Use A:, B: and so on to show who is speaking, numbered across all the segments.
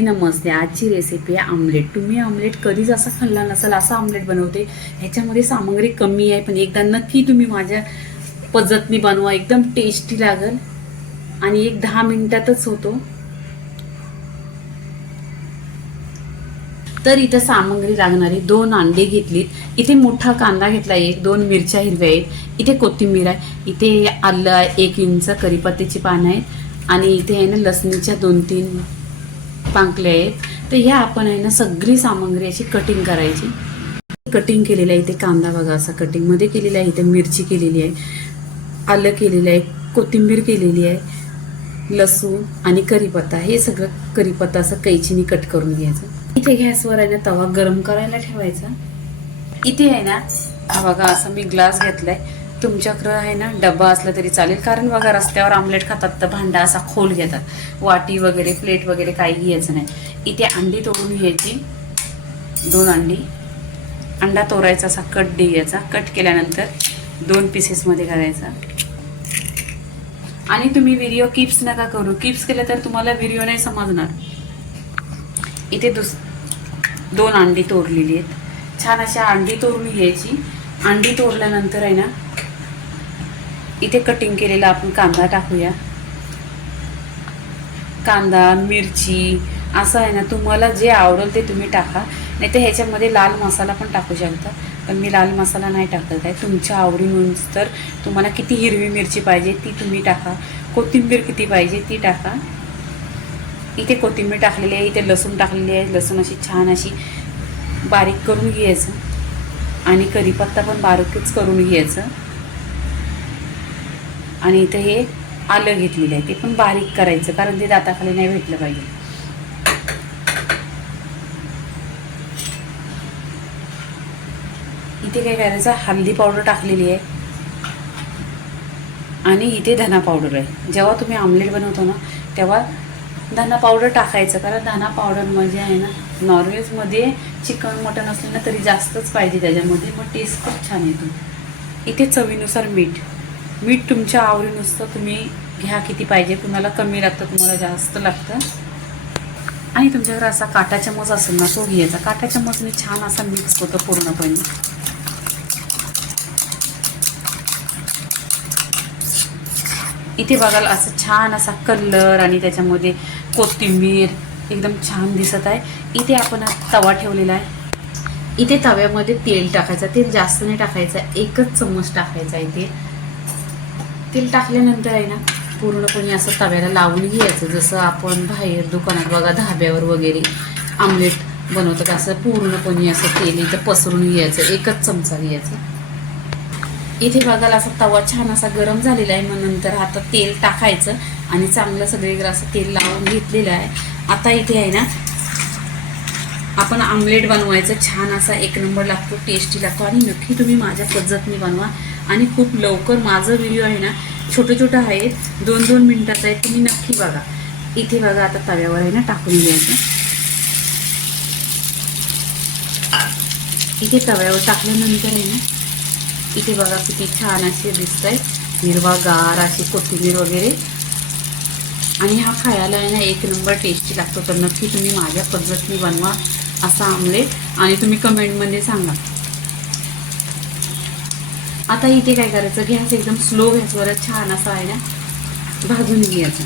A: नमस्ते आजची रेसिपी आहे आमलेट तुम्ही आमलेट कधीच असं खाल्ला नसाल असं आमलेट बनवते. ह्याच्यामध्ये सामग्री कमी आहे पण एकदा नक्की तुम्ही माझ्या पद्धतनी बनवा. एकदम टेस्टी लागल. आणि एक दहा मिनिटातच होतो. तर इथं सामग्री लागणारी दोन अंडे घेतलीत. इथे मोठा कांदा घेतला एक दोन मिरच्या हिरव्या आहेत. इथे कोथिंबीर आहे. इथे आलं आहे एक इंच करीपत्त्याची पानं आहेत. आणि इथे आहे ना लसणीच्या दोन तीन पांकल्या आहेत. तर ह्या आपण आहे ना सगळी सामग्री अशी कटिंग करायची. कटिंग केलेलं आहे इथे कांदा बघा असा कटिंगमध्ये केलेला आहे. इथे मिरची केलेली आहे. आलं केलेलं आहे कोथिंबीर केलेली आहे. लसूण आणि करीपत्ता हे सगळं करीपत्ता असं कैचीने कट करून घ्यायचं. इथे गॅसवर आहे ना तवा गरम करायला ठेवायचा. इथे आहे ना हा बघा असा मी ग्लास घेतलाय. तुमच्याकडं आहे ना डब्बा असला तरी चालेल. कारण बघा रस्त्यावर आमलेट खातात तर भांडा असा खोल घेतात. वाटी वगैरे प्लेट वगैरे काही घ्यायचं नाही. इथे अंडी तोडून घ्यायची. दोन अंडी. अंडा तोरायचा असा कट द्यायचा. कट केल्यानंतर दोन पीसेसमध्ये करायचा आणि तुम्ही व्हिडिओ किप्स नका करू. किप्स केलं तर तुम्हाला व्हिडिओ नाही समजणार. इथे दुस दोन अंडी तोडलेली आहेत. छान अशा अंडी तोडून घ्यायची. अंडी तोडल्यानंतर आहे ना इथे कटिंग केलेला आपण कांदा टाकूया. कांदा मिरची असं आहे ना तुम्हाला जे आवडेल ते तुम्ही टाका. नाही तर ह्याच्यामध्ये लाल मसाला पण टाकू शकता. पण मी लाल मसाला नाही टाकत आहे. तुमच्या आवडीनुसार तुम्हाला किती हिरवी मिरची पाहिजे ती तुम्ही टाका. कोथिंबीर किती पाहिजे ती टाका. इथे कोथिंबीर टाकलेली आहे इथे लसूण टाकलेली आहे लसूण अशी छान अशी बारीक करून घ्यायचं. आणि कढीपत्ता पण बारीकच करून घ्यायचं. आणि इथं हे आलं घेतलेलं आहे ते पण बारीक करायचं कारण ते दाताखाली नाही भेटलं पाहिजे. इथे काय करायचं हल्दी पावडर टाकलेली आहे. आणि इथे धना पावडर आहे. जेव्हा तुम्ही आमलेट बनवतो ना तेव्हा धना पावडर टाकायचं कारण धना पावडर म्हणजे आहे ना नॉनव्हेजमध्ये चिकन मटन असलं ना तरी जास्तच पाहिजे त्याच्यामध्ये. मग टेस्ट खूप छान येतो. इथे चवीनुसार मीठ. मीठ तुमच्या आवडीनुसार तुम्ही घ्या किती पाहिजे. कुणाला कमी लागतं तुम्हाला जास्त लागतं. आणि तुमच्याकडे असा काटा चमच असेल ना तो घ्यायचा. काटा चमचने छान असा मिक्स होतं पूर्णपणे. इथे बघाल असं छान असा कलर आणि त्याच्यामध्ये कोथिंबीर एकदम छान दिसत आहे. इथे आपण हा तवा ठेवलेला आहे. इथे तव्यामध्ये तेल टाकायचं. तेल जास्त नाही टाकायचं. एकच चम्मच टाकायचा इथे तेल टाकल्यानंतर आहे ना पूर्णपणे असं तव्याला लावून घ्यायचं. जसं आपण बाहेर दुकानात बघा धाब्यावर वगैरे आमलेट बनवतात असं पूर्णपणे असं तेल इथं पसरून घ्यायचं. एकच चमचा घ्यायचा. इथे बघायला असा तवा छान असा गरम झालेला आहे मग नंतर आता तेल टाकायचं आणि चांगलं सगळीकडे असं तेल लावून घेतलेलं आहे. आता इथे आहे ना आपण आमलेट बनवायचं छान असा एक नंबर लागतो टेस्टी लागतो आणि नक्की तुम्ही माझ्या पद्धतीने बनवा. आणि खूप लवकर माझं व्हिडिओ आहे ना छोटं छोटं आहेत दोन दोन मिनटात आहे तुम्ही नक्की बघा. इथे बघा आता तव्यावर आहे ना टाकून घ्यायचं. इथे तव्यावर टाकल्यानंतर आहे ना इथे बघा किती छान असे दिसत आहे हिरवागार अशी कोथिंबीर वगैरे. आणि हा खायला आहे ना एक नंबर टेस्टी लागतो. तर नक्की तुम्ही माझ्या पद्धतीने बनवा असा आमलेट आणि तुम्ही कमेंटमध्ये सांगा. आता इथे काय करायचं? गॅस एकदम स्लो गॅसवर छान असा आहे ना भाजून घ्यायचा.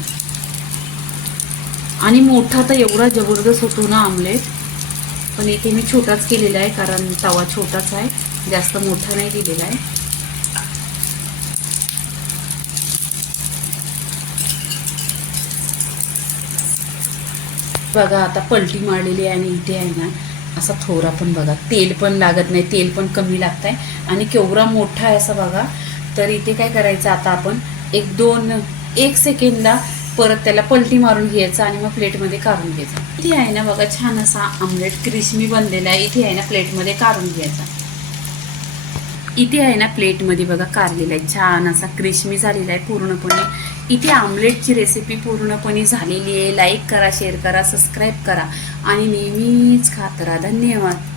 A: आणि मोठा तर एवढा जबरदस्त होतो ना आमलेट पण इथे मी छोटाच केलेला आहे कारण तवा छोटाच आहे. जास्त मोठा नाही दिलेला आहे. बघा आता पलटी मारलेली आहे आणि इथे आहे ना असा थोरा पण बघा. तेल पण लागत नाही तेल पण कमी लागत आहे आणि केवढा मोठा आहे असं बघा. तर इथे काय करायचं आता आपण एक दोन एक सेकंडला परत त्याला पलटी मारून घ्यायचं आणि मग प्लेटमध्ये काढून घ्यायचं. इथे आहे ना बघा छान असा आमलेट क्रिस्मी बनलेला आहे. इथे आहे ना प्लेटमध्ये काढून घ्यायचा. इथे आहे ना प्लेटमध्ये बघा काढलेला आहे. छान असा क्रिस्मी झालेला आहे पूर्णपणे. इथे आमलेटची रेसिपी पूर्णपणे झालेली आहे. लाईक करा शेअर करा सबस्क्राईब करा. आणि नेहमीच खात राहा. धन्यवाद.